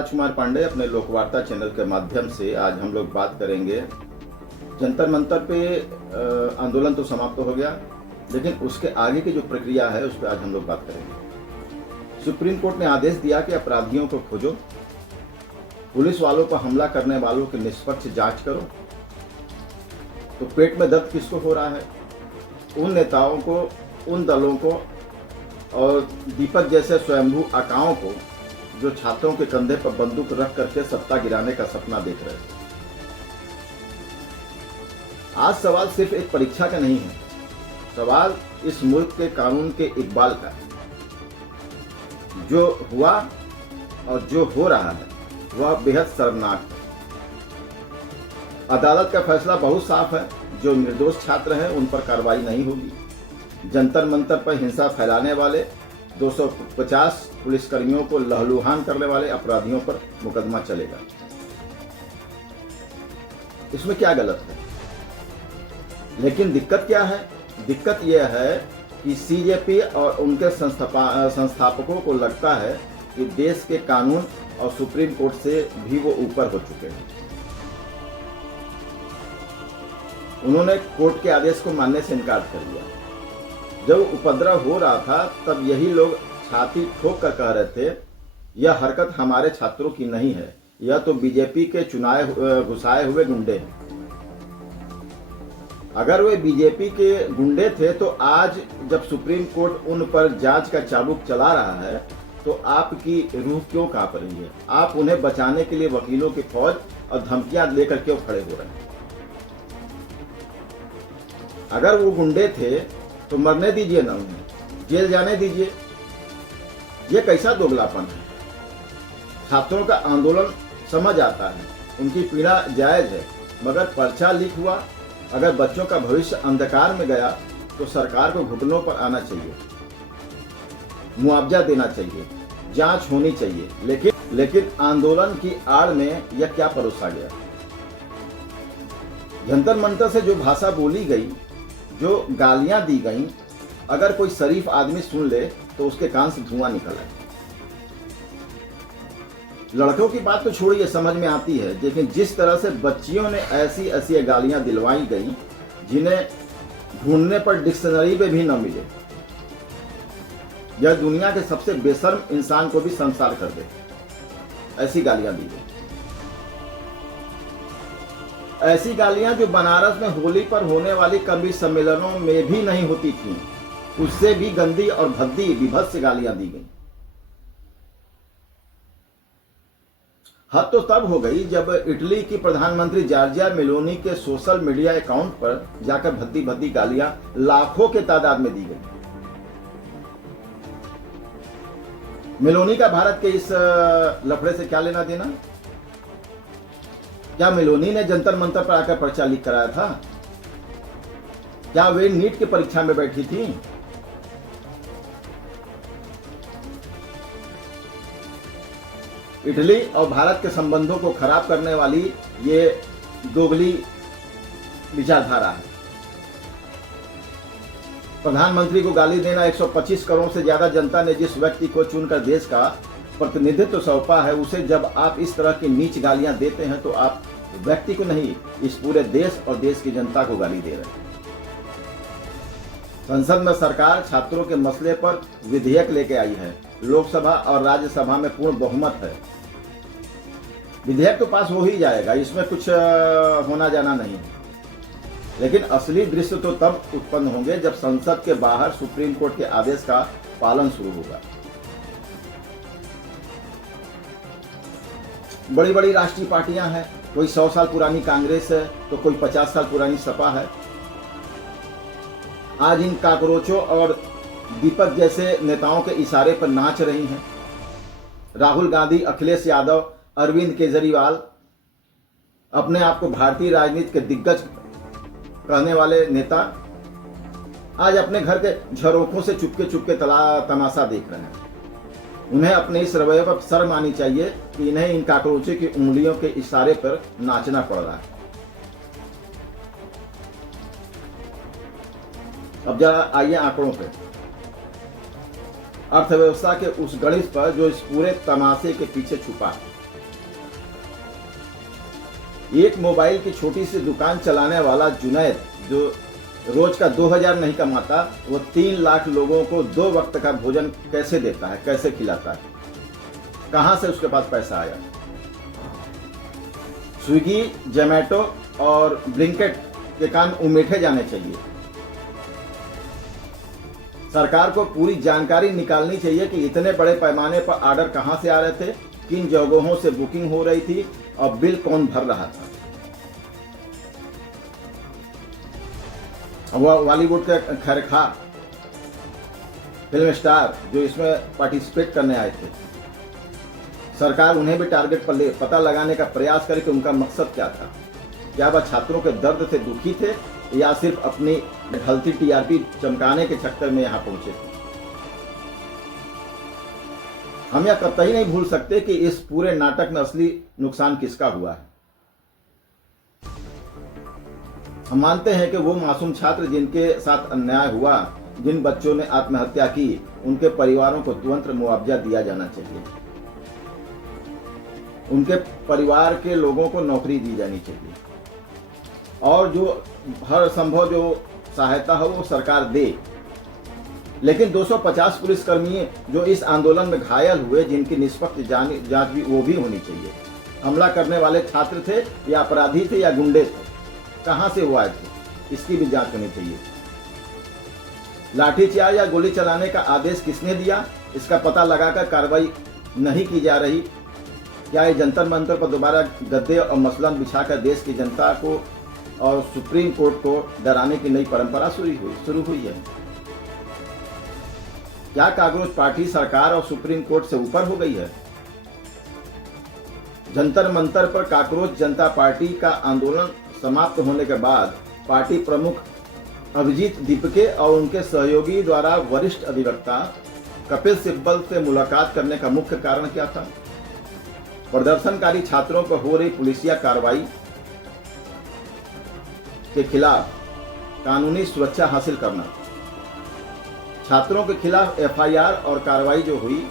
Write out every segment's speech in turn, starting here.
राजकुमार पांडे अपने लोकवार्ता चैनल के माध्यम से आज हम लोग बात करेंगे। जंतर मंतर पे आंदोलन तो समाप्त हो गया, लेकिन उसके आगे की जो प्रक्रिया है उस पर आज हम लोग बात करेंगे। सुप्रीम कोर्ट ने आदेश दिया कि अपराधियों को खोजो, पुलिस वालों पर हमला करने वालों की निष्पक्ष जांच करो। तो पेट में दर्द किसको हो रहा है? उन नेताओं को, उन दलों को और दीपक जैसे स्वयंभू आकाओं को जो छात्रों के कंधे पर बंदूक रख करके सत्ता गिराने का सपना देख रहे थे। आज सवाल सिर्फ एक परीक्षा का नहीं है, सवाल इस मुल्क के कानून के इकबाल का है। जो हुआ और जो हो रहा है वह बेहद शर्मनाक है। अदालत का फैसला बहुत साफ है, जो निर्दोष छात्र हैं उन पर कार्रवाई नहीं होगी। जंतर मंतर पर हिंसा फैलाने वाले 250 पुलिसकर्मियों को लहलुहान करने वाले अपराधियों पर मुकदमा चलेगा। इसमें क्या गलत है? लेकिन दिक्कत क्या है? दिक्कत यह है कि सीजेपी और उनके संस्थापकों को लगता है कि देश के कानून और सुप्रीम कोर्ट से भी वो ऊपर हो चुके हैं। उन्होंने कोर्ट के आदेश को मानने से इनकार कर दिया। जब उपद्रव हो रहा था तब यही लोग छाती ठोक कर कह रहे थे, यह हरकत हमारे छात्रों की नहीं है, यह तो बीजेपी के घुसाए हुए गुंडे हैं। अगर वे बीजेपी के गुंडे थे तो आज जब सुप्रीम कोर्ट उन पर जांच का चाबुक चला रहा है तो आपकी रूह क्यों कांप रही है? आप उन्हें बचाने के लिए वकीलों की फौज और धमकियां लेकर क्यों खड़े हो रहे हैं? अगर वो गुंडे थे तो मरने दीजिए ना, उन्हें जेल जाने दीजिए। ये कैसा दोगलापन है? छात्रों का आंदोलन समझ आता है, उनकी पीड़ा जायज है, मगर पर्चा लीक हुआ, अगर बच्चों का भविष्य अंधकार में गया तो सरकार को घुटनों पर आना चाहिए, मुआवजा देना चाहिए, जांच होनी चाहिए। लेकिन आंदोलन की आड़ में यह क्या परोसा गया? जंतर मंतर से जो भाषा बोली गई, जो गालियां दी गईं, अगर कोई शरीफ आदमी सुन ले तो उसके कान से धुआं निकल आए। लड़कों की बात तो छोड़िए, समझ में आती है, लेकिन जिस तरह से बच्चियों ने ऐसी ऐसी गालियां दिलवाई गई जिन्हें ढूंढने पर डिक्शनरी में भी न मिले, यह दुनिया के सबसे बेशर्म इंसान को भी संसार कर दे। ऐसी गालियां दी गई, ऐसी गालियां जो बनारस में होली पर होने वाली कवि सम्मेलनों में भी नहीं होती थी, उससे भी गंदी और भद्दी विभत्स गालियां दी गई। हद तो तब हो गई जब इटली की प्रधानमंत्री जॉर्जिया मेलोनी के सोशल मीडिया अकाउंट पर जाकर भद्दी भद्दी गालियां लाखों के तादाद में दी गई। मेलोनी का भारत के इस लफड़े से क्या लेना देना? क्या मेलोनी ने जंतर मंतर पर आकर पर्चा लीक कराया था? क्या वे नीट की परीक्षा में बैठी थी? इटली और भारत के संबंधों को खराब करने वाली ये दोगली विचारधारा है। प्रधानमंत्री को गाली देना, 125 करोड़ से ज्यादा जनता ने जिस व्यक्ति को चुनकर देश का प्रतिनिधित्व सौंपा है, उसे जब आप इस तरह की नीच गालियां देते हैं तो आप व्यक्ति को नहीं, इस पूरे देश और देश की जनता को गाली दे रहे हैं। संसद में सरकार छात्रों के मसले पर विधेयक लेके आई है। लोकसभा और राज्यसभा में पूर्ण बहुमत है। विधेयक तो पास हो ही जाएगा, इसमें कुछ होना जाना नहीं है। लेकिन असली दृश्य तो तब उत्पन्न होंगे जब संसद के बाहर सुप्रीम कोर्ट के आदेश का पालन शुरू होगा। बड़ी बड़ी राष्ट्रीय पार्टियां हैं, कोई 100 साल पुरानी कांग्रेस है तो कोई 50 साल पुरानी सपा है। आज इन काकरोचों और दीपक जैसे नेताओं के इशारे पर नाच रही हैं। राहुल गांधी, अखिलेश यादव, अरविंद केजरीवाल, अपने आप को भारतीय राजनीति के दिग्गज कहने वाले नेता, आज अपने घर के झरोखों से चुपके चुपके तमाशा देख रहे हैं। उन्हें अपने इस रवैये पर शर्म आनी चाहिए कि इन्हें इन काकरोचों की उंगलियों के इशारे पर नाचना पड़ रहा है। अब जरा आइए आंकड़ों पे, अर्थव्यवस्था के उस गणित पर जो इस पूरे तमाशे के पीछे छुपा है। एक मोबाइल की छोटी सी दुकान चलाने वाला जुनैद, जो रोज का 2000 नहीं कमाता, वो 3 लाख लोगों को 2 वक्त का भोजन कैसे देता है, कैसे खिलाता है? कहां से उसके पास पैसा आया? स्विगी, जोमैटो और ब्लिंकिट के कान उमेठे जाने चाहिए। सरकार को पूरी जानकारी निकालनी चाहिए कि इतने बड़े पैमाने पर ऑर्डर कहां से आ रहे थे, किन जगहों से बुकिंग हो रही थी और बिल कौन भर रहा था। वह बॉलीवुड के खैरखा फिल्म स्टार जो इसमें पार्टिसिपेट करने आए थे, सरकार उन्हें भी टारगेट पर ले पता लगाने का प्रयास करे कि उनका मकसद क्या था। क्या वह छात्रों के दर्द से दुखी थे या सिर्फ अपनी ढलती टीआरपी चमकाने के चक्कर में यहां पहुंचे थे? हम यह कतई नहीं भूल सकते कि इस पूरे नाटक में असली नुकसान किसका हुआ है। हम मानते हैं कि वो मासूम छात्र जिनके साथ अन्याय हुआ, जिन बच्चों ने आत्महत्या की, उनके परिवारों को तुरंत मुआवजा दिया जाना चाहिए। उनके परिवार के लोगों को नौकरी दी जानी चाहिए और जो हर संभव जो सहायता हो वो सरकार दे। लेकिन 250 पुलिसकर्मी जो इस आंदोलन में घायल हुए, जिनकी निष्पक्ष जांच भी वो भी होनी चाहिए। हमला करने वाले छात्र थे या अपराधी थे या गुंडे थे, कहां से वो आए थे, इसकी भी जांच होनी चाहिए। लाठीचार्ज या गोली चलाने का आदेश किसने दिया, इसका पता लगाकर कार्रवाई नहीं की जा रही। क्या ये जंतर मंतर पर दोबारा गद्दे और मसलन बिछाकर देश की जनता को और सुप्रीम कोर्ट को डराने की नई परंपरा शुरू हुई है? क्या कांग्रेस पार्टी सरकार और सुप्रीम कोर्ट से ऊपर हो गई है? जंतर मंतर पर कांग्रेस जनता पार्टी का आंदोलन समाप्त होने के बाद पार्टी प्रमुख अभिजीत दीपके और उनके सहयोगी द्वारा वरिष्ठ अधिवक्ता कपिल सिब्बल से मुलाकात करने का मुख्य कारण क्या था? प्रदर्शनकारी छात्रों पर हो रही पुलिसिया कार्रवाई के खिलाफ कानूनी सुरक्षा हासिल करना। छात्रों के खिलाफ एफआईआर और कार्रवाई जो हुई,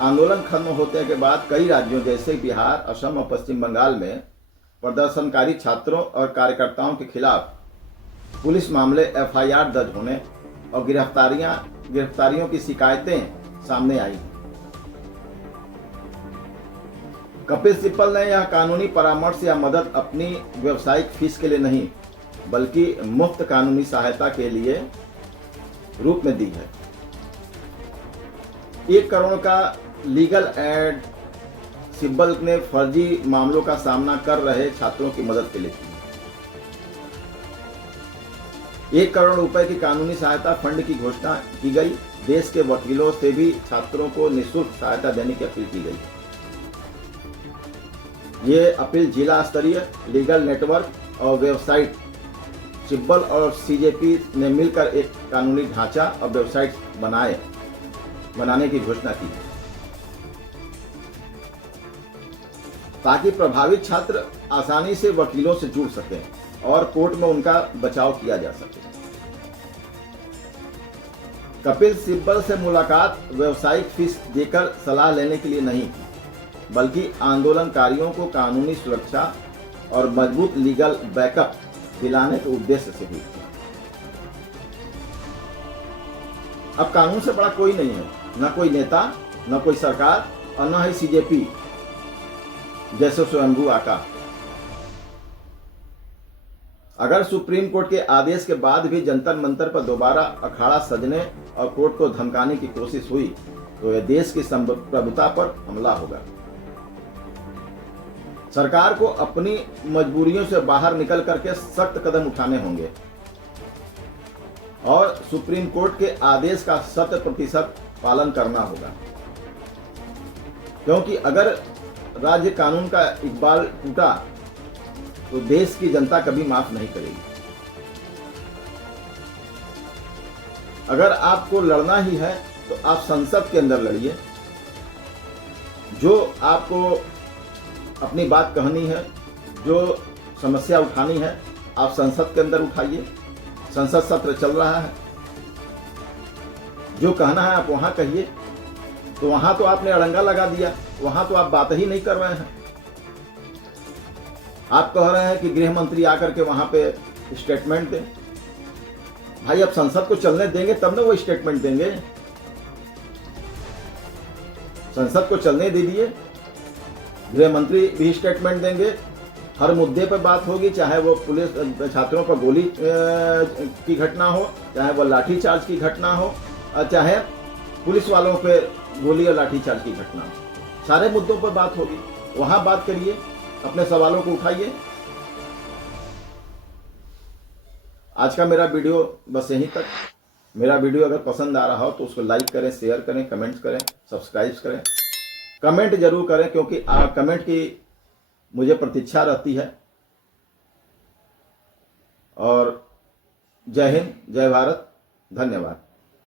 आंदोलन खत्म होने के बाद कई राज्यों जैसे बिहार, असम और पश्चिम बंगाल में प्रदर्शनकारी छात्रों और कार्यकर्ताओं के खिलाफ पुलिस मामले एफआईआर दर्ज होने और गिरफ्तारियों की शिकायतें सामने आई। कपिल सिब्बल ने यह कानूनी परामर्श या मदद अपनी व्यावसायिक फीस के लिए नहीं, बल्कि मुफ्त कानूनी सहायता के लिए रूप में दी है। 1 करोड़ का लीगल एड सिब्बल ने फर्जी मामलों का सामना कर रहे छात्रों की मदद के लिए की। 1 करोड़ रुपए की कानूनी सहायता फंड की घोषणा की गई। देश के वकीलों से भी छात्रों को निःशुल्क सहायता देने की अपील की गई। ये अपील जिला स्तरीय लीगल नेटवर्क और वेबसाइट सिब्बल और सीजेपी ने मिलकर एक कानूनी ढांचा और वेबसाइट बनाने की घोषणा की, ताकि प्रभावित छात्र आसानी से वकीलों से जुड़ सकें और कोर्ट में उनका बचाव किया जा सके। कपिल सिब्बल से मुलाकात व्यावसायिक फीस देकर सलाह लेने के लिए नहीं, बल्कि आंदोलनकारियों को कानूनी सुरक्षा और मजबूत लीगल बैकअप दिलाने के उद्देश्य से हुई। अब कानून से बड़ा कोई नहीं है, न कोई नेता, न कोई सरकार और न ही सीजेपी जैसे स्वयंभू आका। अगर सुप्रीम कोर्ट के आदेश के बाद भी जंतर मंतर पर दोबारा अखाड़ा सजने और कोर्ट को धमकाने की कोशिश हुई तो यह देश की संप्रभुता पर हमला होगा। सरकार को अपनी मजबूरियों से बाहर निकल करके सख्त कदम उठाने होंगे और सुप्रीम कोर्ट के आदेश का 100% पालन करना होगा, क्योंकि अगर राज्य कानून का इकबाल टूटा तो देश की जनता कभी माफ नहीं करेगी। अगर आपको लड़ना ही है तो आप संसद के अंदर लड़िए। जो आपको अपनी बात कहनी है, जो समस्या उठानी है, आप संसद के अंदर उठाइए। संसद सत्र चल रहा है, जो कहना है आप वहां कहिए। तो वहां तो आपने अड़ंगा लगा दिया, वहां तो आप बात ही नहीं कर रहे हैं। आप कह रहे हैं कि गृह मंत्री आकर के वहां पे स्टेटमेंट दें। भाई अब संसद को चलने देंगे तब ना वो स्टेटमेंट देंगे। संसद को चलने दीजिए, गृह मंत्री भी स्टेटमेंट देंगे, हर मुद्दे पर बात होगी, चाहे वो पुलिस छात्रों पर गोली की घटना हो, चाहे वो लाठीचार्ज की घटना हो, और चाहे पुलिस वालों पे गोली और लाठीचार्ज की घटना हो। सारे मुद्दों पर बात होगी, वहां बात करिए, अपने सवालों को उठाइए। आज का मेरा वीडियो बस यहीं तक। मेरा वीडियो अगर पसंद आ रहा हो तो उसको लाइक करें, शेयर करें, कमेंट्स करें, सब्सक्राइब करें, कमेंट जरूर करें, क्योंकि कमेंट की मुझे प्रतीक्षा रहती है। और जय हिंद, जय भारत, धन्यवाद।